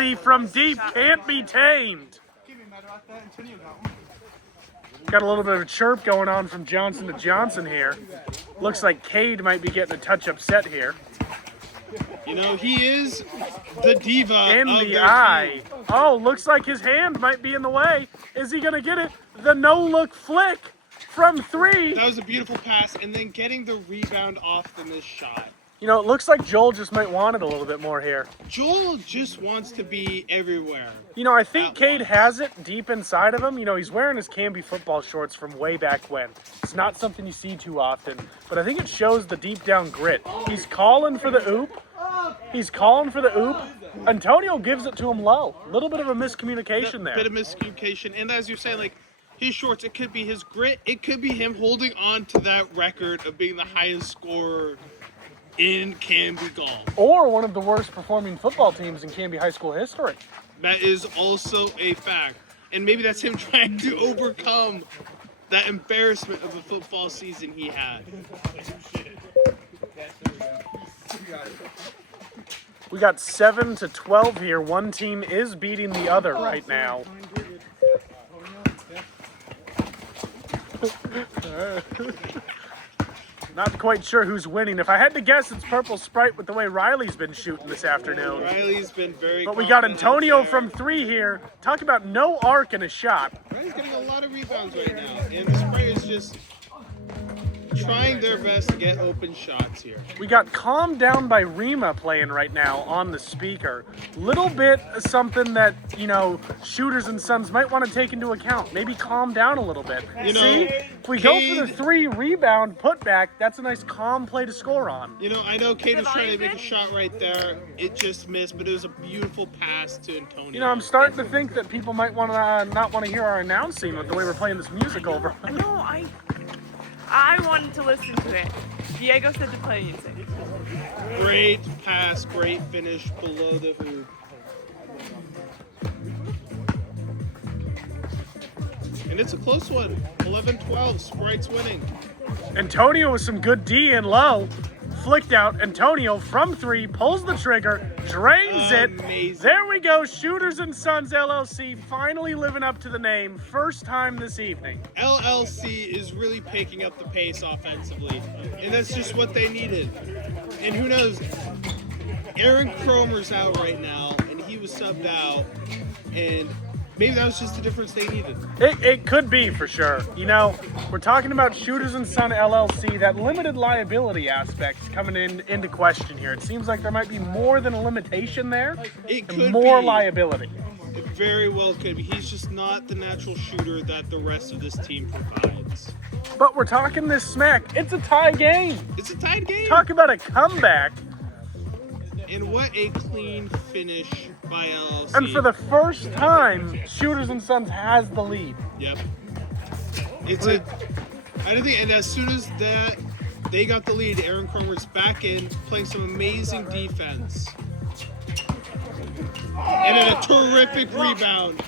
volley from deep can't be tamed. Got a little bit of a chirp going on from Johnson to Johnson here. Looks like Cade might be getting a touch upset here. You know, he is the diva in of the their eye. team. Oh, looks like his hand might be in the way. Is he going to get it? The no-look flick from 3. That was a beautiful pass, and then getting the rebound off the missed shot. You know, it looks like Joel just might want it a little bit more here. Joel just wants to be everywhere. You know, I think Cade has it deep inside of him. You know, he's wearing his Canby football shorts from way back when. It's not something you see too often, but I think it shows the deep down grit. He's calling for the oop. Antonio gives it to him low. A little bit of a miscommunication there. Bit of miscommunication, and as you're saying, like, his shorts, it could be his grit. It could be him holding on to that record of being the highest scorer in Canby golf. Or one of the worst performing football teams in Canby High School history. That is also a fact. And maybe that's him trying to overcome that embarrassment of the football season he had. We got 7-12 here. One team is beating the other right now. Not quite sure who's winning. If I had to guess, it's Purple Sprite with the way Riley's been shooting this afternoon. Riley's been very But we got Antonio from 3 here. Talk about no arc in a shot. Riley's getting a lot of rebounds right now. And the Sprite is just trying their best to get open shots here. We got Calm Down by Rima playing right now on the speaker. Little bit of something that, you know, Shooters and Sons might want to take into account. Maybe calm down a little bit. You know, see, if we go for the 3 rebound putback, that's a nice calm play to score on. You know, I know Cade was trying to make a shot right there. It just missed, but it was a beautiful pass to Antonio. You know, I'm starting to think that people might want to not want to hear our announcing with the way we're playing this music over. No, I wanted to listen to it. Diego said to play music. Great pass, great finish below the hoop. And it's a close one. 11-12, Sprite's winning. Antonio with some good D and low. Flicked out. Antonio from 3, pulls the trigger, drains Amazing. it. There we go. Shooters and Sons LLC finally living up to the name. First time this evening. LLC is really picking up the pace offensively, and that's just what they needed. And who knows, Aaron Cromer's out right now, and he was subbed out, and maybe that was just the difference they needed. It could be for sure. You know, we're talking about Shooters and Son LLC, that limited liability aspect coming into question here. It seems like there might be more than a limitation there, It and could more be. liability. It very well could be. He's just not the natural shooter that the rest of this team provides. But we're talking this smack. It's a tie game. It's a tied game. Talk about a comeback. And what a clean finish by LLC. And for the first time, Shooters and Sons has the lead. Yep. I don't think, and as soon as that they got the lead, Aaron Cromer's back in, playing some amazing defense. And then a terrific rebound.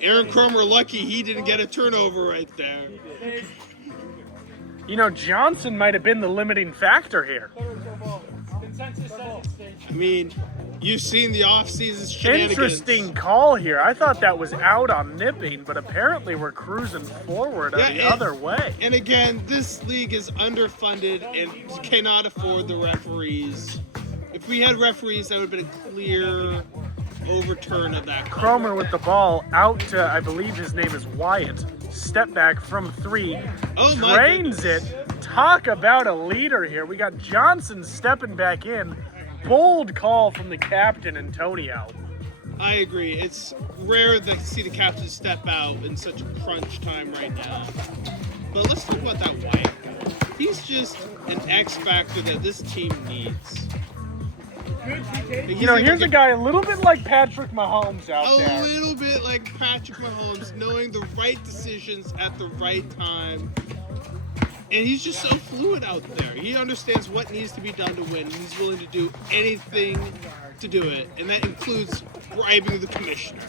Aaron Cromer lucky he didn't get a turnover right there. You know, Johnson might have been the limiting factor here. I mean, you've seen the off-season shenanigans. Interesting call here. I thought that was out on nipping, but apparently we're cruising forward the other way. And again, this league is underfunded and cannot afford the referees. If we had referees, that would have been a clear overturn of that call. Cromer with the ball out to, I believe his name is Wyatt. Step back from 3. Oh my Drains goodness. it. Talk about a leader here. We got Johnson stepping back in. Bold call from the captain, Antonio. I agree. It's rare to see the captain step out in such a crunch time right now. But let's talk about that Wyatt. He's just an X factor that this team needs. You know, here's a guy a little bit like Patrick Mahomes out there. A little bit like Patrick Mahomes, knowing the right decisions at the right time. And he's just so fluid out there. He understands what needs to be done to win. He's willing to do anything to do it. And that includes bribing the commissioner.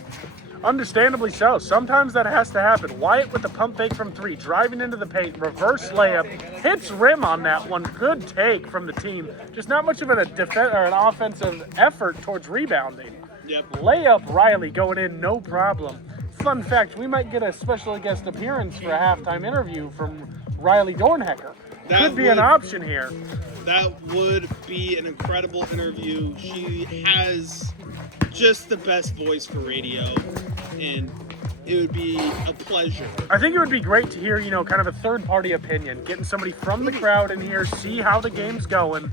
Understandably so. Sometimes that has to happen. Wyatt with the pump fake from 3, driving into the paint, reverse layup, hits rim on that one. Good take from the team. Just not much of an offensive effort towards rebounding. Yep. Layup, Riley going in, no problem. Fun fact, we might get a special guest appearance for a halftime interview from Riley Dornhecker. Could be an option here. That would be an incredible interview. She has just the best voice for radio, and it would be a pleasure. I think it would be great to hear, kind of a third-party opinion, getting somebody from the crowd in here, see how the game's going.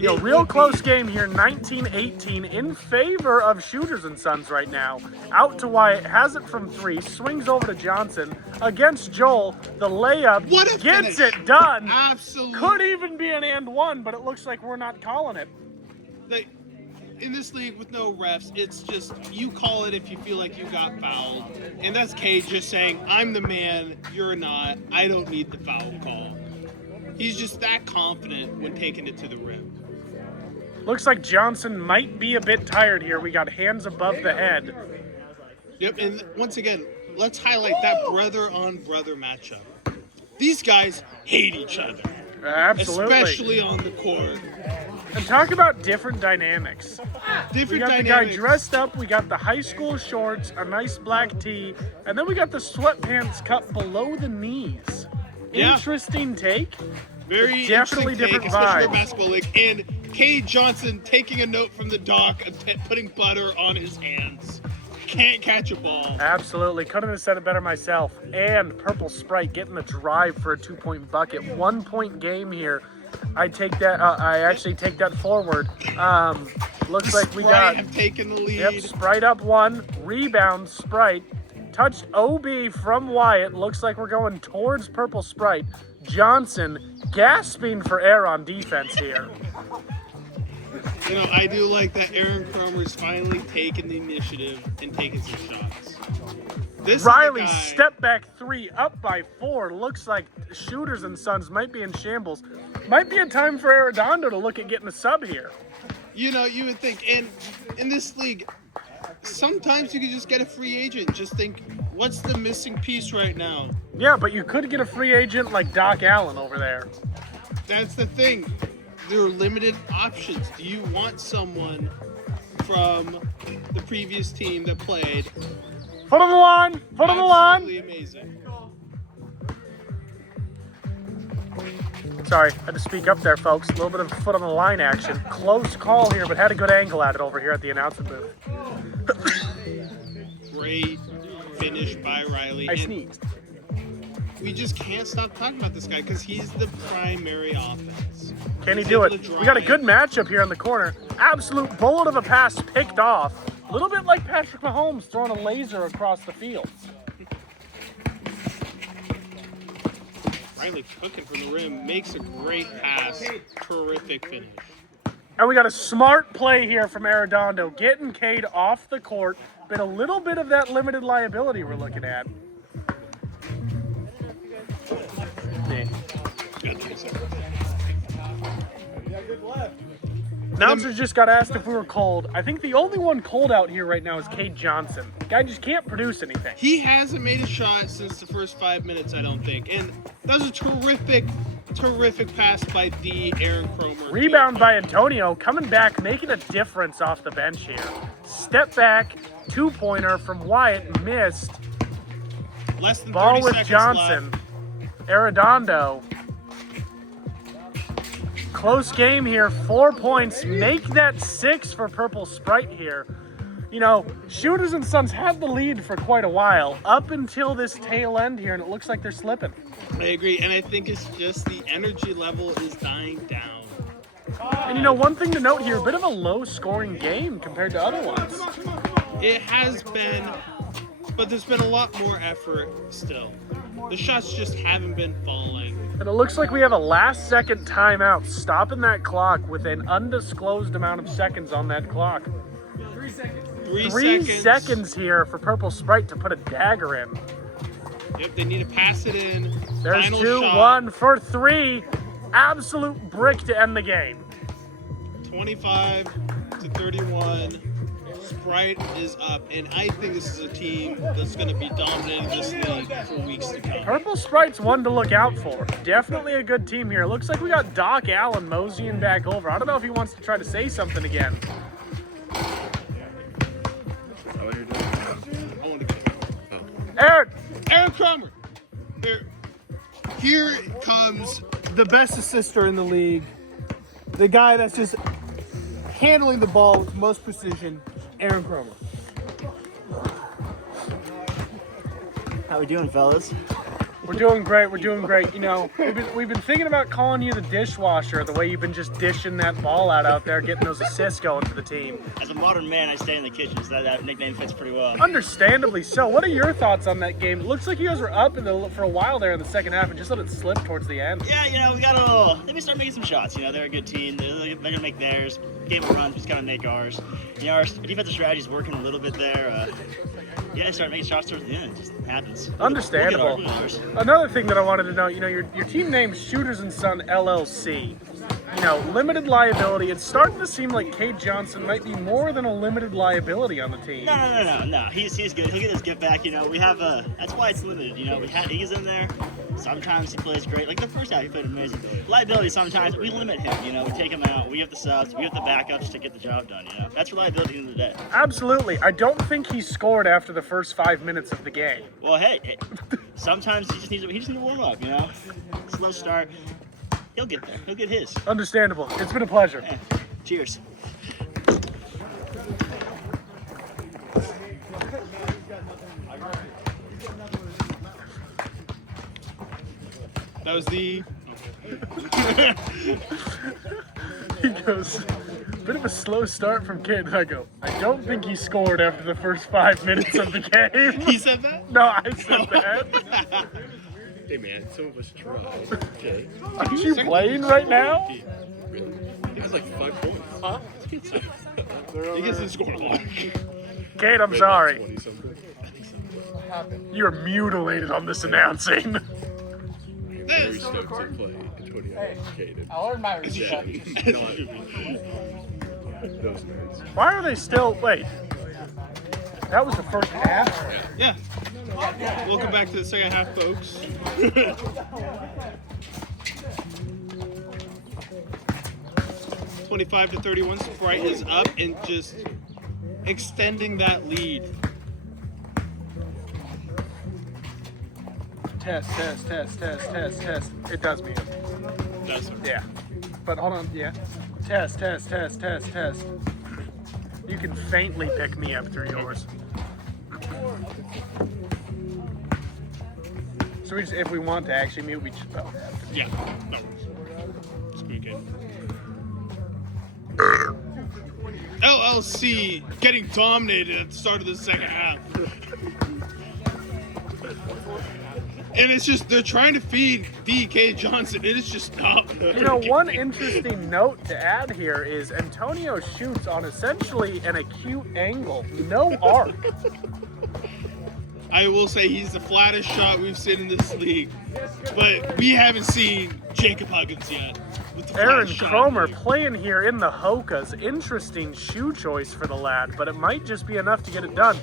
Real close game here, 19-18 in favor of Shooters and Sons right now. Out to Wyatt, has it from 3, swings over to Johnson. Against Joel, the layup gets it done. Absolutely. Could even be an and one, but it looks like we're not calling it. In this league with no refs, it's just you call it if you feel like you got fouled. And that's Cade just saying, I'm the man, you're not. I don't need the foul call. He's just that confident when taking it to the rim. Looks like Johnson might be a bit tired here. We got hands above the head. Yep, and once again, let's highlight that brother-on-brother matchup. These guys hate each other. Absolutely. Especially on the court. And talk about different dynamics. We got the guy dressed up, we got the high school shorts, a nice black tee, and then we got the sweatpants cut below the knees. Yeah. Interesting take. Very definitely interesting different take, especially for vibes. basketball league. And Cade Johnson taking a note from the doc and putting butter on his hands. Can't catch a ball. Absolutely. Couldn't have said it better myself. And Purple Sprite getting the drive for a 2-point bucket. 1-point game here. I take that. I actually take that forward. Looks like we got. Have taken the lead. Yep. Sprite up 1. Rebound. Sprite touched OB from Wyatt. Looks like we're going towards Purple Sprite. Johnson gasping for air on defense here. I do like that Aaron Cromer's finally taken the initiative and taking some shots. Riley step back 3 up by 4. Looks like Shooters and Sons might be in shambles. Might be a time for Arredondo to look at getting a sub here. You would think, and in this league, sometimes you can just get a free agent. Just think, what's the missing piece right now? Yeah, but you could get a free agent like Doc Allen over there. That's the thing. There are limited options. Do you want someone from the previous team that played? Foot on the line! Foot on the line! Absolutely amazing. Sorry, had to speak up there, folks. A little bit of foot on the line action. Close call here, but had a good angle at it over here at the announcement booth. Great finish by Riley. I sneezed. We just can't stop talking about this guy because he's the primary offense. Can he do it? We got a good matchup here in the corner. Absolute bullet of a pass picked off. A little bit like Patrick Mahomes throwing a laser across the field. Riley cooking from the rim, makes a great pass. Terrific finish. And we got a smart play here from Arredondo, getting Cade off the court. Been a little bit of that limited liability we're looking at. Announcers just got asked if we were cold. I think the only one cold out here right now is Cade Johnson. Guy just can't produce anything. He hasn't made a shot since the first 5 minutes, I don't think. And that was a terrific pass by the Aaron Cromer. Rebound by Antonio, coming back, making a difference off the bench here. Step back, 2-pointer from Wyatt, missed. Less than Ball 30 with seconds Johnson. left. Arredondo. Close game here, 4 points. Make that 6 for Purple Sprite here. Shooters and Sons had the lead for quite a while, up until this tail end here, and it looks like they're slipping. I agree, and I think it's just the energy level is dying down. And one thing to note here, a bit of a low-scoring game compared to other ones. It has been, but there's been a lot more effort still. The shots just haven't been falling. And it looks like we have a last-second timeout, stopping that clock with an undisclosed amount of seconds on that clock. 3 seconds. 3 seconds here for Purple Sprite to put a dagger in. Yep, they need to pass it in. There's Final 2, shot. 1 for 3. Absolute brick to end the game. 25-31. Sprite is up, and I think this is a team that's going to be dominating this league for weeks to come. Purple Sprite's one to look out for. Definitely a good team here. Looks like we got Doc Allen moseying back over. I don't know if he wants to try to say something again. Aaron Cromer. Here comes the best assister in the league. The guy that's just handling the ball with the most precision, Aaron Cromer. How we doing, fellas? We're doing great. We're doing great. You know, we've been thinking about calling you the dishwasher, the way you've been just dishing that ball out there, getting those assists going for the team. As a modern man, I stay in the kitchen, so that nickname fits pretty well. Understandably so. What are your thoughts on that game? It looks like you guys were up for a while there in the second half and just let it slip towards the end. Yeah, we got a little. Let me start making some shots. They're a good team. They're gonna make theirs. Game of runs, just kind of make ours. Our defensive strategy is working a little bit there. They start making shots towards the end. It just happens. Understandable. We'll get ours. Another thing that I wanted to know, your team name's Shooters and Son LLC. Limited liability. It's starting to seem like Cade Johnson might be more than a limited liability on the team. No. He's good. He'll get his gift back. We have that's why it's limited. We had Ease in there. Sometimes he plays great. Like the first half, he played amazing. Liability, sometimes we limit him. We take him out. We have the subs. We have the backups to get the job done. That's reliability in the day. Absolutely. I don't think he scored after the first 5 minutes of the game. Well, hey, sometimes he just needs to warm up. Slow start. He'll get there. He'll get his. Understandable. It's been a pleasure. Yeah. Cheers. That was the... He goes, bit of a slow start from Cade. And I go, I don't think he scored after the first 5 minutes of the game. He said that? No, I said that. Hey man, some of us try. Okay. Aren't you playing right now? Really? He has like 5 points. Huh? He gets to score a lot. Cade, I'm sorry. 20 something. You're mutilated on this announcing. Very stoked to play Antonio Cade. I'll earn my Those nerds. Why are they still... Wait. That was the first half? Yeah. Welcome back to the second half, folks. 25-31, Sprite is up and just extending that lead. Test. It does mean it. That's okay. Yeah. But hold on, yeah. Test. You can faintly pick me up through yours. So we just, if we want to actually mute, we just have to. Yeah. No. Squeak in. LLC getting dominated at the start of the second half. And it's just, they're trying to feed DK Johnson, and it's just not. One interesting note to add here is Antonio shoots on essentially an acute angle, no arc. I will say he's the flattest shot we've seen in this league, but we haven't seen Jacob Huggins yet. With the Aaron flattest shot Cromer in the league. playing here in the Hokas. Interesting shoe choice for the lad, but it might just be enough to get it done.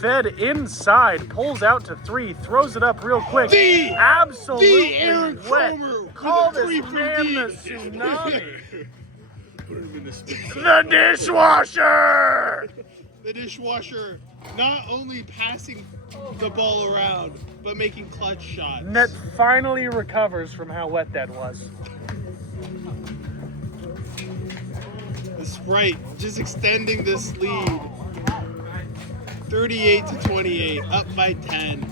Fed inside, pulls out to 3, throws it up real quick. Absolutely Aaron wet. Cromer Call with a this 3 from man deep. the tsunami. Put him in the spin. The dishwasher! The dishwasher not only passing the ball around, but making clutch shots. Net finally recovers from how wet that was. The Sprite just extending this lead. 38-28, up by 10.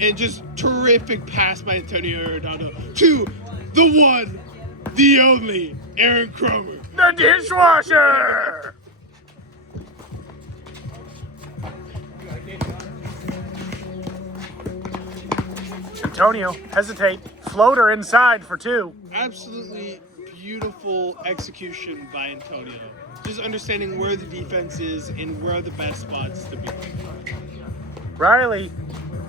And just terrific pass by Antonio Arredondo to the one, the only, Aaron Cromer. The dishwasher! Antonio, hesitate. Floater inside for 2. Absolutely beautiful execution by Antonio. Just understanding where the defense is and where are the best spots to be. Riley,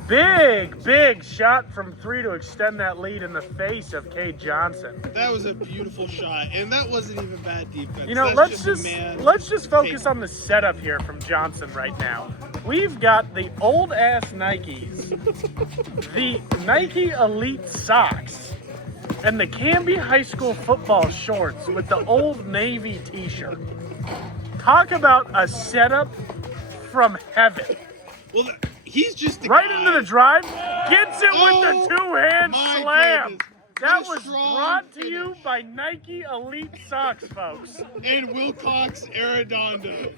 Big shot from 3 to extend that lead in the face of Cade Johnson. That was a beautiful shot, and that wasn't even bad defense. You know, That's let's just focus on the setup here from Johnson right now. We've got the old ass Nikes, the Nike Elite socks, and the Canby High School football shorts with the Old Navy t-shirt. Talk about a setup from heaven. Well, he's just right guy. into the drive, gets it with the two-hand my slam. goodness. That What a was strong brought to finish. you by Nike Elite socks, folks. And Wilcox Arredondo.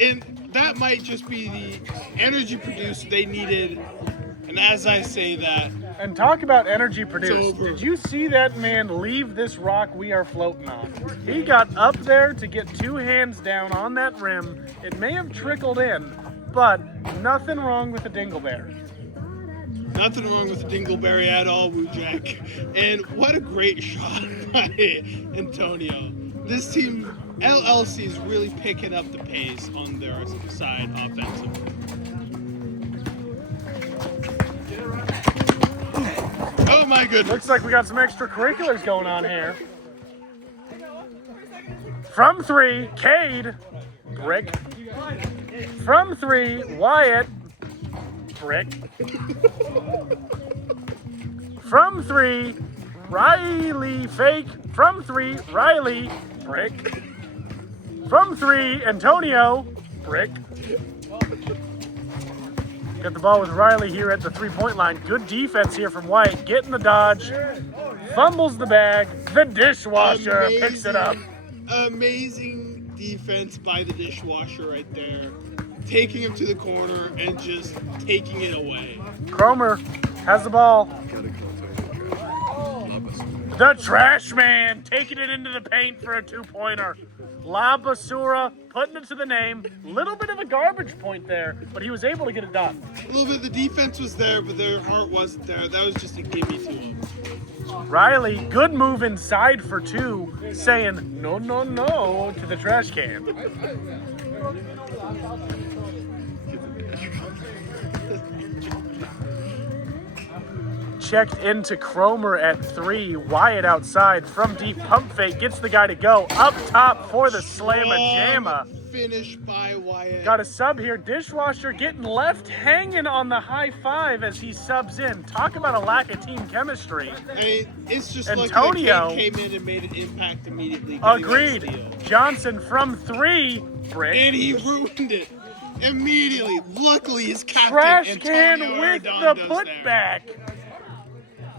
And that might just be the energy produced they needed. And as I say that, And talk about energy produced. over. Did you see that man leave this rock we are floating on? He got up there to get 2 hands down on that rim. It may have trickled in, but nothing wrong with the Dingleberry. nothing wrong with the Dingleberry at all, Wujek. And what a great shot by Antonio. This team, LLC, is really picking up the pace on their side offensively. Oh my goodness. Looks like we got some extracurriculars going on here. From 3, Cade, brick. From 3, Wyatt, brick. From 3, Riley, fake. From 3, Riley, brick. From 3, Antonio, brick. Got the ball with Riley here at the 3-point line. Good defense here from Wyatt. Getting the dodge. Fumbles the bag. The dishwasher picks it up. Amazing defense by the dishwasher right there. Taking him to the corner and just taking it away. Cromer has the ball. Gotta call it. The trash man taking it into the paint for a 2-pointer. La Basura putting it to the name. Little bit of a garbage point there, but he was able to get it done. A little bit of the defense was there, but their heart wasn't there. That was just a gimme to him. Riley, good move inside for 2, saying no, no, no to the trash can. Checked into Cromer at 3. Wyatt outside from deep. Pump fake gets the guy to go. Up top for the slamma jamma. Finish by Wyatt. Got a sub here. Dishwasher getting left hanging on the high 5 as he subs in. Talk about a lack of team chemistry. I mean, it's just Antonio. like Cade came in and made an impact immediately. getting that Agreed. steal. Johnson from 3. Brick. And he ruined it immediately. Luckily, his captain, Trash can Antonio with the Arredondo's there. putback.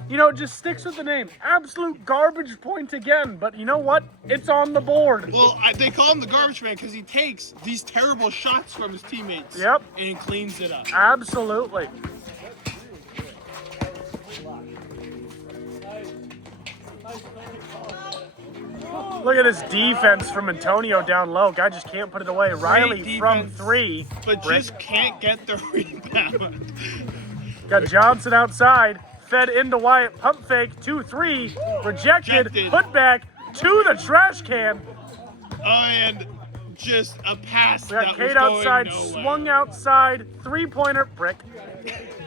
You know, it just sticks with the name. Absolute garbage point again, but you know what? It's on the board. Well, they call him the garbage man because he takes these terrible shots from his teammates. Yep. And cleans it up. Absolutely. Look at this defense from Antonio down low. Guy just can't put it away. Riley from defense, 3. But Brick. just can't get the rebound. Got Johnson outside. Fed into Wyatt. Pump fake. 2-3. Rejected. Rejected. Put back to the trash can. And just a pass We got that Cade was going outside. nowhere. Swung outside. 3-pointer. Brick.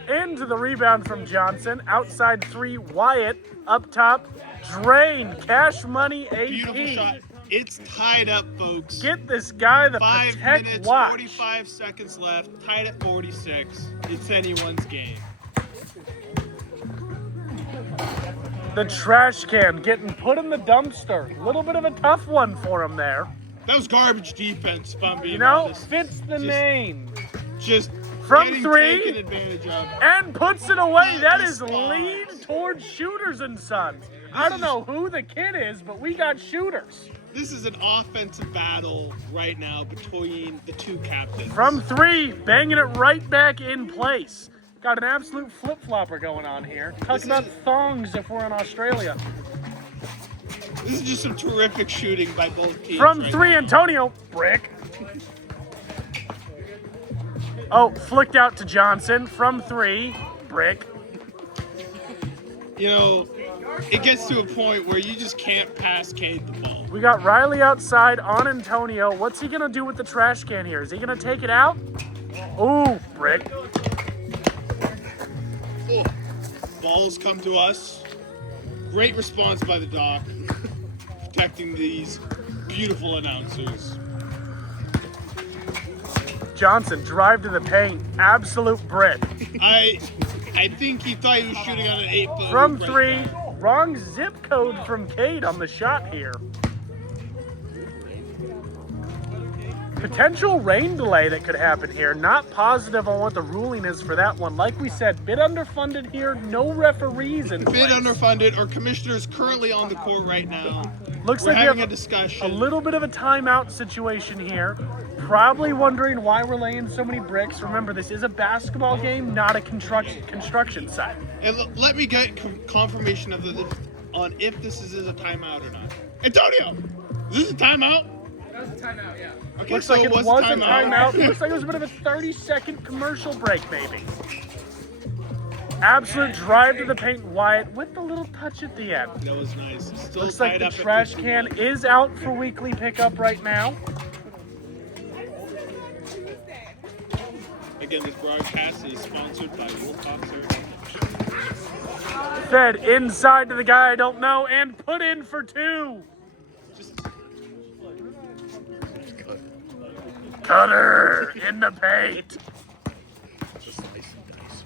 Into the rebound from Johnson. Outside 3. Wyatt. Up top. Drain. Cash money AP. Beautiful shot. It's tied up, folks. Get this guy the 5 Patek minutes, watch. 45 seconds left. Tied at 46. It's anyone's game. The trash can getting put in the dumpster. A little bit of a tough one for him there. That was garbage defense, if I'm being You know, honest. fits the Just- name. Just From getting 3. taken advantage of. And puts it away. That That is is lead towards Shooters and Sons. I don't know who the kid is, but we got shooters. This is an offensive battle right now between the two captains. From 3, banging it right back in place. Got an absolute flip-flopper going on here. Talk This about is- thongs if we're in Australia. This is just some terrific shooting by both teams. From right 3, now. Antonio. Brick. Oh, flicked out to Johnson. From 3, brick. You know, it gets to a point where you just can't pass Cade the ball. We got Riley outside on Antonio. What's he going to do with the trash can here? Is he going to take it out? Ooh, Brick. Balls come to us. Great response by the doc, protecting these beautiful announcers. Johnson, drive to the paint. Absolute brick. I think he thought he was shooting on an 8-foot From hoop right 3, there. wrong zip code from Cade on the shot here. Potential rain delay that could happen here. Not positive on what the ruling is for that one. Like we said, bit underfunded here. No referees in place. Bit underfunded. Our commissioner is currently on the court right now. Looks We're like we having have a discussion. a little bit of a timeout situation here. Probably wondering why we're laying so many bricks. Remember, this is a basketball game, not a construction site. And let me get confirmation of on if this is a timeout or not. Antonio, is this a timeout? That was a timeout, yeah. Okay, Looks so like it was a a timeout. Looks like it was a bit of a 30-second commercial break, maybe. Absolute drive to the paint, Wyatt, with the little touch at the end. That was nice. Still Looks like tied the up at trash 51. can is out for weekly pickup right now. Again, this broadcast is sponsored by Wolf Boxer. Fed inside to the guy I don't know and put in for 2. Just Cutter in the paint. Just slice and dice.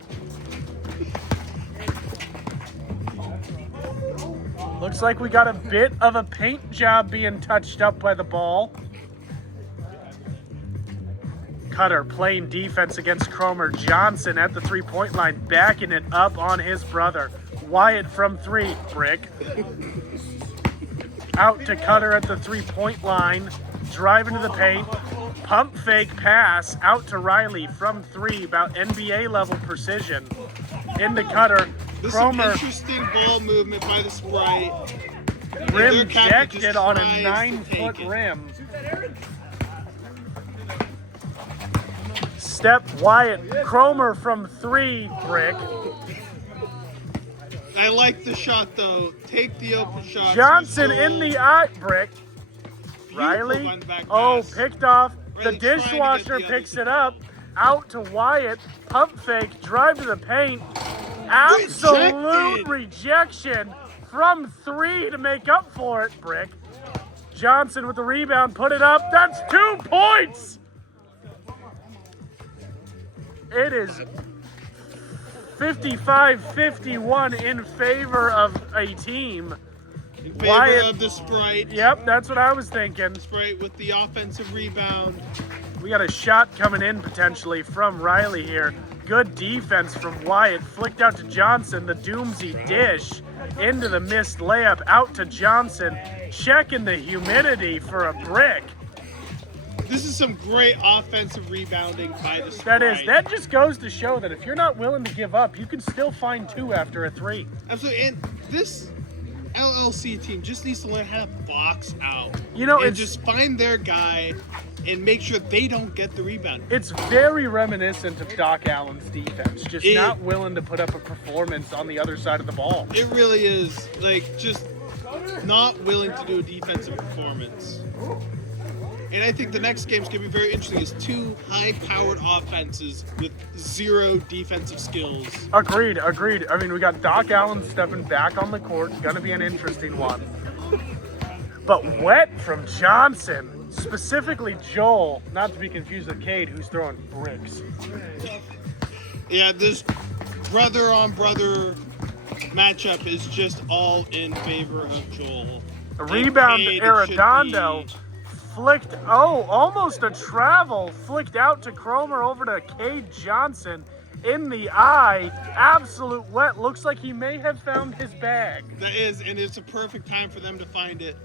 Looks like we got a bit of a paint job being touched up by the ball. Cutter playing defense against Cromer. Johnson at the three-point line, backing it up on his brother. Wyatt from 3, brick. Out to Cutter at the three-point line, driving to the paint. Pump fake pass out to Riley from 3, about NBA level precision. Into Cutter. this is some Cromer interesting ball movement by the Sprite. rim Their captain just ejected on a tries to take 9-foot it. rim. Step Wyatt. Cromer from 3, brick. I like the shot though. Take the open shot. Johnson in the eye, brick. Riley, on the back oh, pass. picked off. The Riley trying to get dishwasher the picks other it up. Out to Wyatt. Pump fake, drive to the paint. Absolute rejection from 3 to make up for it, brick. Johnson with the rebound, put it up. That's 2 points. It is 55-51 in favor of a team. In favor Wyatt- of the Sprite. Yep, that's what I was thinking. Sprite with the offensive rebound. We got a shot coming in potentially from Riley here. Good defense from Wyatt. Flicked out to Johnson. The Doomsy dish into the missed layup. Out to Johnson. Checking the humidity for a brick. This is some great offensive rebounding by the Sprite. That is. That just goes to show that if you're not willing to give up, you can still find 2 after a 3. Absolutely. And this LLC team just needs to learn how to box out. You know, and it's just find their guy and make sure they don't get the rebound. it's very reminiscent of Doc Allen's defense. Just It- not willing to put up a performance on the other side of the ball. It really is like just not willing to do a defensive performance. And I think the next game's gonna be very interesting. It's 2 high-powered offenses with 0 defensive skills. Agreed. I mean, we got Doc Allen stepping back on the court. It's going to be an interesting one. But wet from Johnson, specifically Joel, not to be confused with Cade, who's throwing bricks. Yeah, this brother-on-brother matchup is just all in favor of Joel. A rebound to Cade, it should Arredondo. be- Flicked, oh, almost a travel. Flicked out to Cromer over to Cade Johnson in the eye. Absolute wet. Looks like he may have found his bag. That is, and it's a perfect time for them to find it.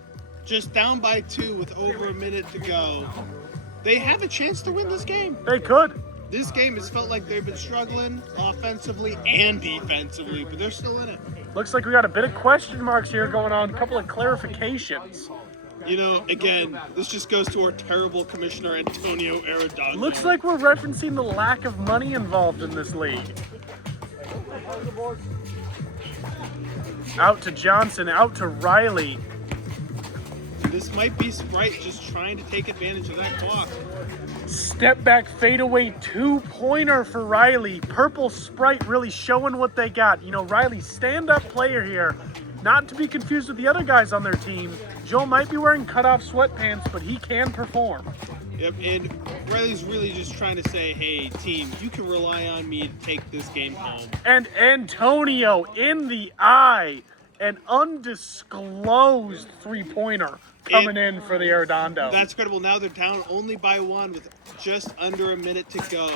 Just down by 2 with over a minute to go. They have a chance to win this game. They could. This game has felt like they've been struggling offensively and defensively, but they're still in it. Looks like we got a bit of question marks here going on. A couple of clarifications. You know, again, this just goes to our terrible commissioner, Antonio Arredondo. Looks like we're referencing the lack of money involved in this league. Out to Johnson, out to Riley. this might be Sprite just trying to take advantage of that clock. Step back fadeaway 2-pointer for Riley. Purple Sprite really showing what they got. You know, Riley, stand-up player here. Not to be confused with the other guys on their team. Joe might be wearing cutoff sweatpants, but he can perform. Yep, and Riley's really just trying to say, hey, team, you can rely on me to take this game home. And Antonio in the eye. An undisclosed 3-pointer coming in for the Arredondo. That's incredible. Now they're down only by 1 with just under a minute to go.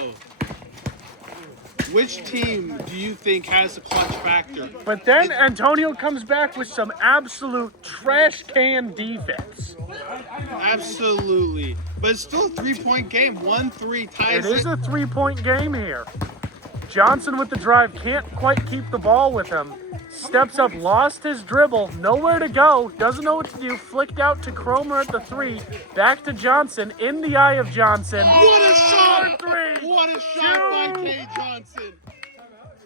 Which team do you think has the clutch factor? But then Antonio comes back with some absolute trash can defense. Absolutely. But it's still a 3-point game. 1-3 ties It is a 3-point game here. Johnson with the drive, can't quite keep the ball with him. Steps up, lost his dribble, nowhere to go, doesn't know what to do, flicked out to Cromer at the 3, back to Johnson, in the eye of Johnson. What a shot! 3. What a shot by Kay Johnson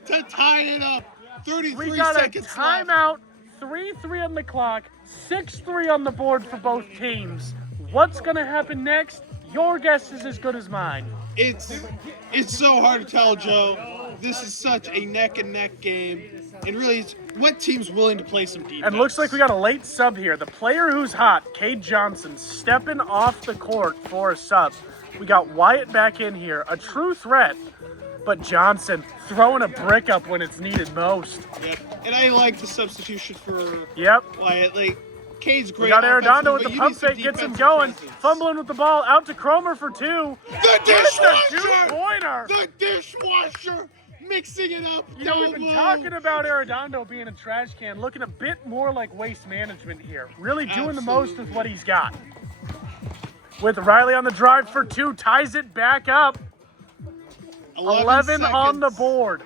to tie it up. 33 We got a seconds left. timeout, 3-3 on the clock, 6-3 on the board for both teams. What's going to happen next? Your guess is as good as mine. It's so hard to tell, Joe. This is such a neck-and-neck game. And really, it's what team's willing to play some defense. And looks like we got a late sub here. The player who's hot, Cade Johnson, stepping off the court for a sub. We got Wyatt back in here, a true threat, but Johnson throwing a brick up when it's needed most. Yep. And I like the substitution for Yep. Wyatt. Like, Cade's great. We got Arredondo with offensively, the but pump you need some fake, gets him defensive going, presence. fumbling with the ball, out to Cromer for 2. The It's a dishwasher! 2-pointer. The dishwasher! Mixing it up. You know, we've been talking about Arredondo being a trash can, looking a bit more like waste management here. Really doing the most with what he's got. With Riley on the drive for 2, ties it back up. 11 on the seconds. board.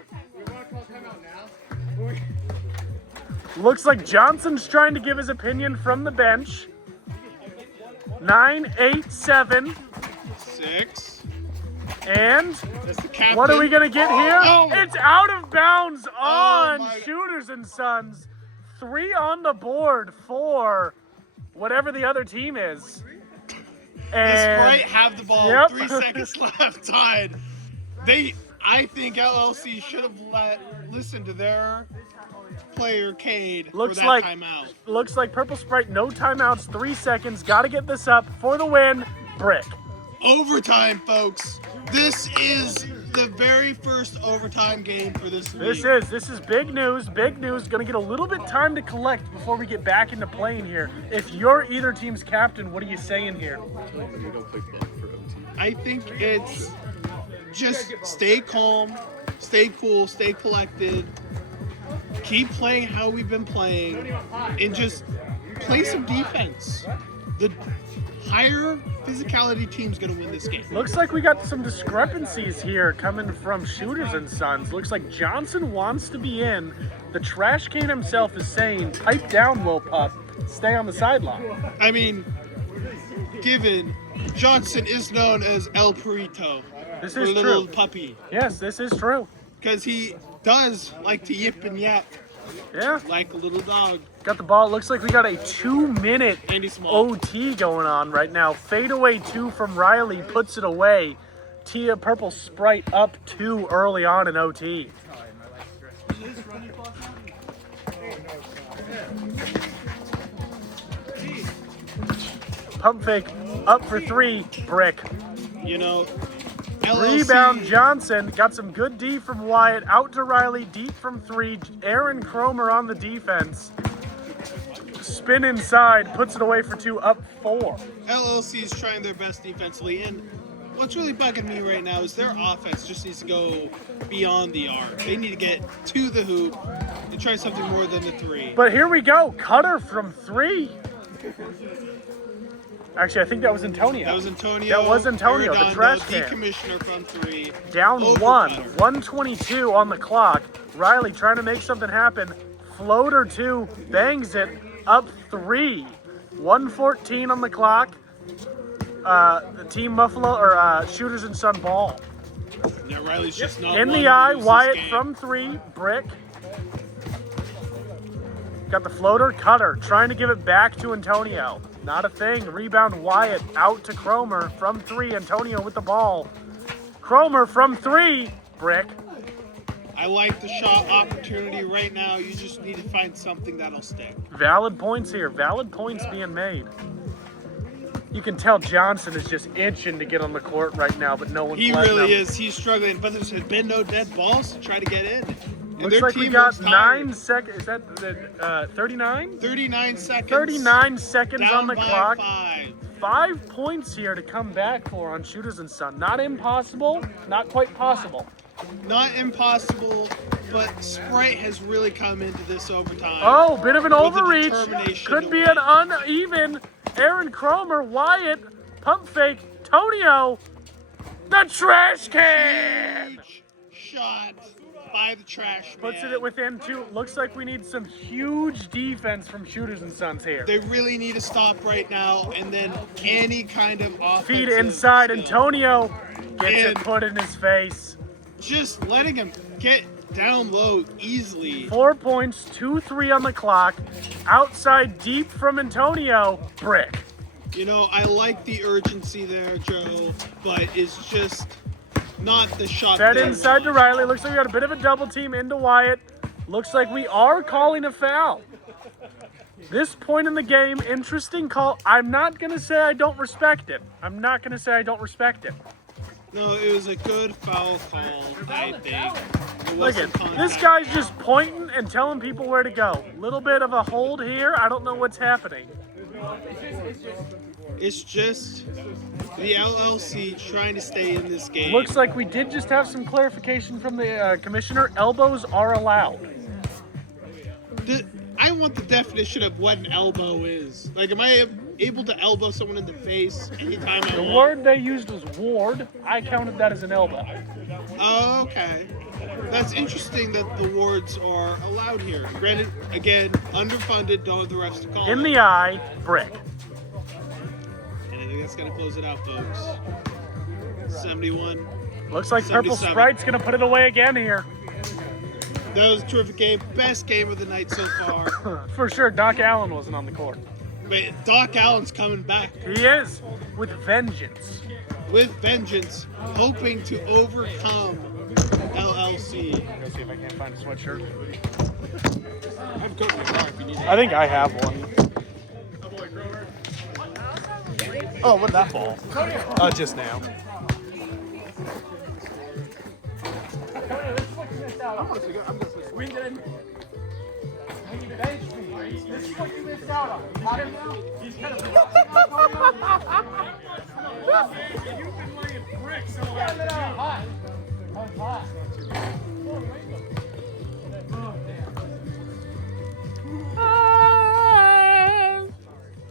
Looks like Johnson's trying to give his opinion from the bench. 9, 8, 7. 6. And That's the captain. what are we going to get here? Oh. It's out of bounds on my- Shooters and Sons. 3 on the board for whatever the other team is. The And Sprite have the ball. Yep. 3 seconds left. Tied. I think LLC should have listened to their player Cade Looks for that like- timeout. looks like Purple Sprite, no timeouts, 3 seconds. Got to get this up for the win. Brick. Overtime, folks. This is the very first overtime game for this league. This is big news. Big news. Going to get a little bit time to collect before we get back into playing here. If you're either team's captain, what are you saying here? You don't play ball for OT. I think it's just stay calm, stay cool, stay collected, keep playing how we've been playing, and just play some defense. The higher physicality team's going to win this game. Looks like we got some discrepancies here coming from Shooters and Sons. Looks like Johnson wants to be in. The trash can himself is saying, pipe down, Will Pup. Stay on the sideline. I mean, given Johnson is known as El Perrito, This or is little true. puppy, Yes, this is true. because he does like to yip and yap Yeah. like a little dog. Got the ball. Looks like we got a 2-minute Andy Small. OT going on right now. Fadeaway 2 from Riley puts it away. Tia Purple Sprite up 2 early on in OT. Pump fake up for 3. Brick. You know, LLC, Rebound Johnson. Got some good D from Wyatt. Out to Riley. Deep from 3. Aaron Cromer on the defense. Spin inside. Puts it away for 2. Up 4. LLC is trying their best defensively, and what's really bugging me right now is their offense just needs to go beyond the arc. They need to get to the hoop and try something more than the 3. But here we go. Cutter from 3. Actually, I think that was Antonio. That was Antonio. That was Antonio, the Arredondo, trash can. decommissioner from 3. Down Over 1. cutter. 1:22 on the clock. Riley trying to make something happen. Floater 2. Bangs it. Up 3. 1:14 on the clock. The Team Buffalo, or Shooters and Sun ball. Yeah, Riley's just not In one the to eye, lose this Wyatt game. from 3. Brick. Got the floater, Cutter, trying to give it back to Antonio. Not a thing. Rebound Wyatt out to Cromer from 3. Antonio with the ball. Cromer from 3. Brick. I like the shot opportunity right now. You just need to find something that'll stick. Valid points here. Valid points being made. You can tell Johnson is just itching to get on the court right now, but no one's He letting really him. is. He's struggling, but there's been no dead balls to try to get in. And Looks their like we team got looks tired. 9 seconds. Is that the 39? 39 seconds. 39 seconds down on the by clock. 5. 5 points here to come back for on Shooters and Son. Not impossible, not quite possible. Not impossible, but Sprite has really come into this overtime. Oh, bit of an With the overreach. determination Could to be win. an uneven. Aaron Cromer, Wyatt, pump fake, Tonio, the trash can. Huge shot by the trash man. Puts it within 2. Looks like we need some huge defense from Shooters and Sons here. They really need to stop right now, and then any kind of offensive Feed inside. skill. Antonio gets it And- put in his face. Just letting him get down low easily. 4 points, 2-3 on the clock. Outside deep from Antonio. Brick. You know, I like the urgency there, Joe, but it's just not the shot. Fed they inside to want. Riley. Looks like we got a bit of a double team into Wyatt. Looks like we are calling a foul. This point in the game, interesting call. I'm not going to say I don't respect it. I'm not going to say I don't respect it. No, it was a good foul call, I think. It Look wasn't at this contact. guy's just pointing and telling people where to go. Little bit of a hold here. I don't know what's happening. It's just the LLC trying to stay in this game. Looks like we did just have some clarification from the commissioner. Elbows are allowed. I want the definition of what an elbow is. Like, am I able to elbow someone in the face anytime I The want? word they used was ward. I counted that as an elbow. Oh, okay. That's interesting that the wards are allowed here. Granted, again, underfunded, don't have the refs to call In it. the eye, Brick. And I think that's going to close it out, folks. 71. Looks like Purple 77. Sprite's going to put it away again here. That was a terrific game. Best game of the night so far. For sure, Doc Allen wasn't on the court. But Doc Allen's coming back He is, with vengeance. with vengeance, hoping to overcome LLC. Let's see if I can't find a sweatshirt. I've got my car if you need it. I think I have one. Oh, what that ball? Just now.